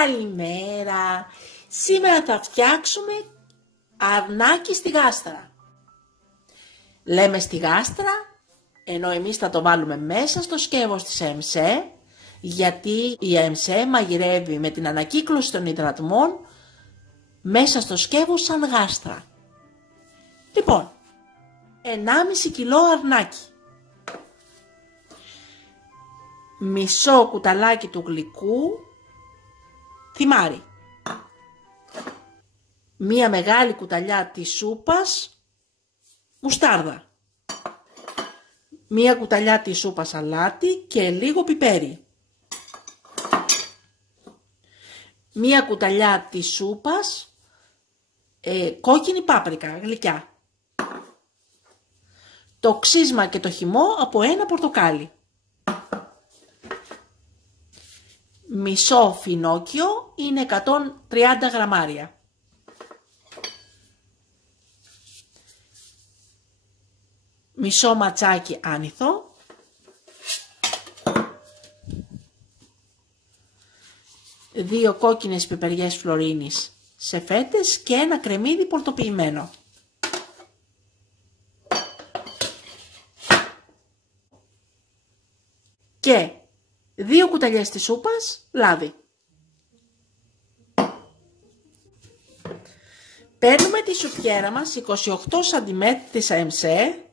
Καλημέρα! Σήμερα θα φτιάξουμε αρνάκι στη γάστρα. Λέμε στη γάστρα, ενώ εμείς θα το βάλουμε μέσα στο σκεύος της ΕΜΣΕ, γιατί η ΕΜΣΕ μαγειρεύει με την ανακύκλωση των υδατμών μέσα στο σκεύος σαν γάστρα. Λοιπόν, 1,5 κιλό αρνάκι. Μισό κουταλάκι του γλυκού θυμάρι. Μία μεγάλη κουταλιά της σούπας μουστάρδα. Μία κουταλιά της σούπας αλάτι και λίγο πιπέρι. Μία κουταλιά της σούπας κόκκινη πάπρικα γλυκιά. Το ξύσμα και το χυμό από ένα πορτοκάλι. Μισό φινόκιο είναι 130 γραμμάρια. Μισό ματσάκι άνηθο. Δύο κόκκινες πιπεριές φλωρίνης σε φέτες και ένα κρεμμύδι πορτοποιημένο. Και 2 κουταλιές της σούπας λάδι. Παίρνουμε τη σουπιέρα μας 28 cm της ΑΕΜΣΕ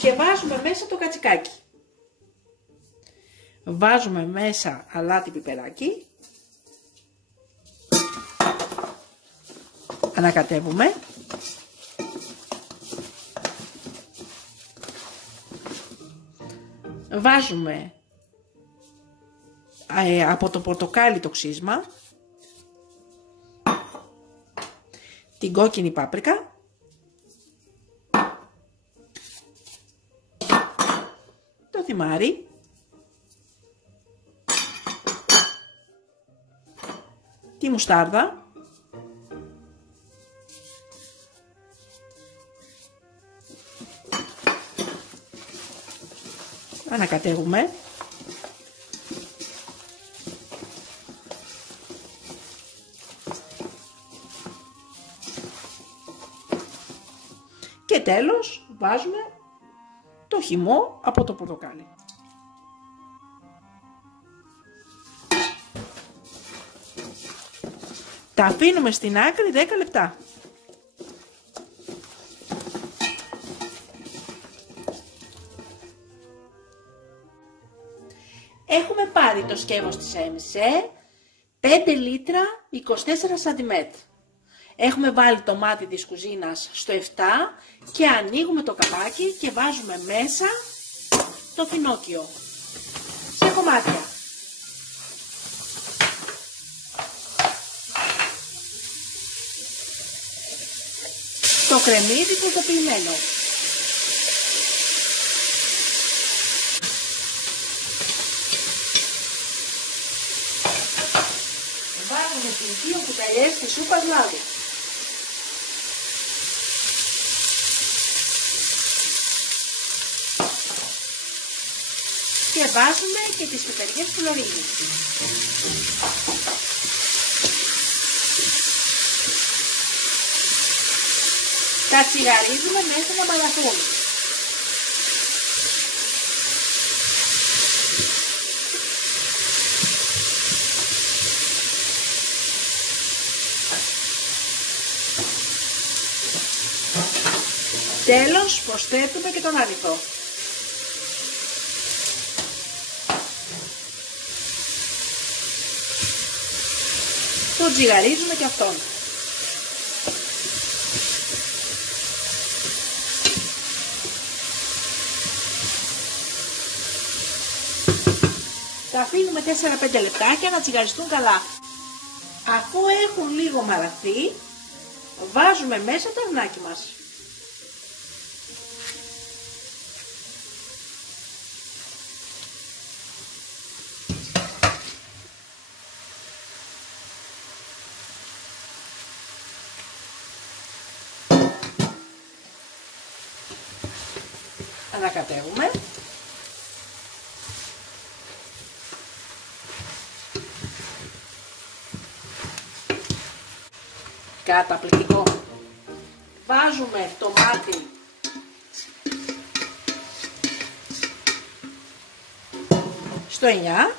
και βάζουμε μέσα το κατσικάκι. Βάζουμε μέσα αλάτι πιπεράκι. Ανακατεύουμε. Βάζουμε από το πορτοκάλι το ξύσμα, την κόκκινη πάπρικα, το θυμάρι, τη μουστάρδα, ανακατεύουμε. Και τέλος βάζουμε το χυμό από το πορτοκάλι. Τα αφήνουμε στην άκρη 10 λεπτά. Έχουμε πάρει το σκεύος της ΕΜΣΕ 5 λίτρα 24 cm. Έχουμε βάλει το μάτι της κουζίνας στο 7 και ανοίγουμε το καπάκι και βάζουμε μέσα το φινόκιο σε κομμάτια. Το κρεμμύδι πορτοποιημένο. Βάζουμε τις 2 κουταλιές της σούπας λάδι. Και βάζουμε και τις πιπεριές φλωρίνης. Τα τσιγαρίζουμε μέχρι να μαλαθούν. Τέλος προσθέτουμε και τον άνηθο. Το τσιγαρίζουμε και αυτόν. Τα αφήνουμε 4-5 λεπτάκια να τσιγαριστούν καλά. Αφού έχουν λίγο μαλαθεί, βάζουμε μέσα το αρνάκι μας. Ανακατεύουμε. Καταπληκτικό. Βάζουμε το μάτι στο 9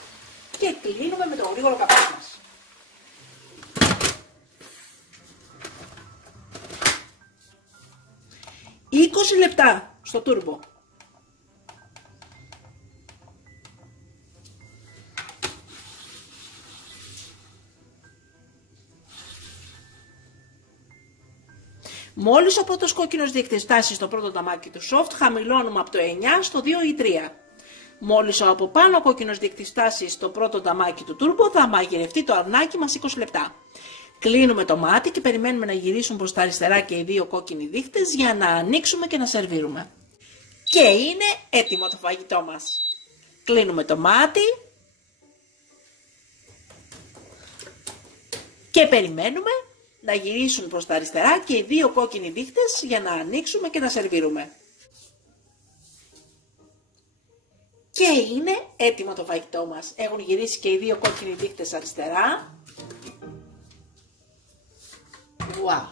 και κλείνουμε με το γρήγορο καπάκι μας. «20 λεπτά στο τούρμπο». Μόλις ο πρώτος κόκκινος δείκτης φτάσει στο πρώτο ταμάκι του soft, χαμηλώνουμε από το 9 στο 2 ή 3. Μόλις από πάνω ο κόκκινος δείκτης φτάσει στο πρώτο ταμάκι του turbo, θα μαγειρευτεί το αρνάκι μας 20 λεπτά. Κλείνουμε το μάτι και περιμένουμε να γυρίσουν προς τα αριστερά και οι δύο κόκκινοι δείκτες για να ανοίξουμε και να σερβίρουμε. Και είναι έτοιμο το φαγητό μας. Κλείνουμε το μάτι και περιμένουμε να γυρίσουν προς τα αριστερά και οι δύο κόκκινοι δείκτες για να ανοίξουμε και να σερβίρουμε. Και είναι έτοιμο το φαγητό μας. Έχουν γυρίσει και οι δύο κόκκινοι δείκτες αριστερά. Wow.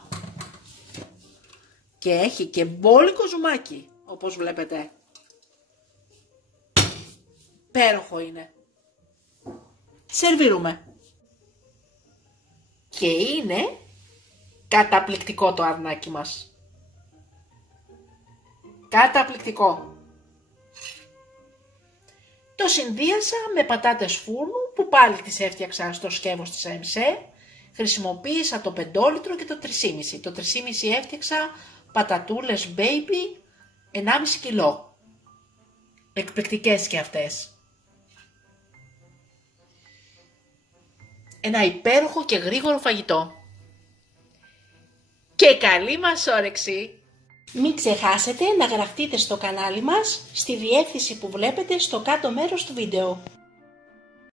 Και έχει και μπόλικο ζουμάκι, όπως βλέπετε. Πέροχο είναι. Σερβίρουμε. Και είναι καταπληκτικό το αρνάκι μας. Καταπληκτικό. Το συνδύασα με πατάτες φούρνου που πάλι τις έφτιαξα στο σκεύος της ΕΜΣΕ. Χρησιμοποίησα το 5 λίτρο και το 3,5. Το 3,5 έφτιαξα πατατούλες baby 1,5 κιλό. Εκπληκτικές και αυτές. Ένα υπέροχο και γρήγορο φαγητό. Και καλή μας όρεξη! Μην ξεχάσετε να γραφτείτε στο κανάλι μας στη διεύθυνση που βλέπετε στο κάτω μέρος του βίντεο.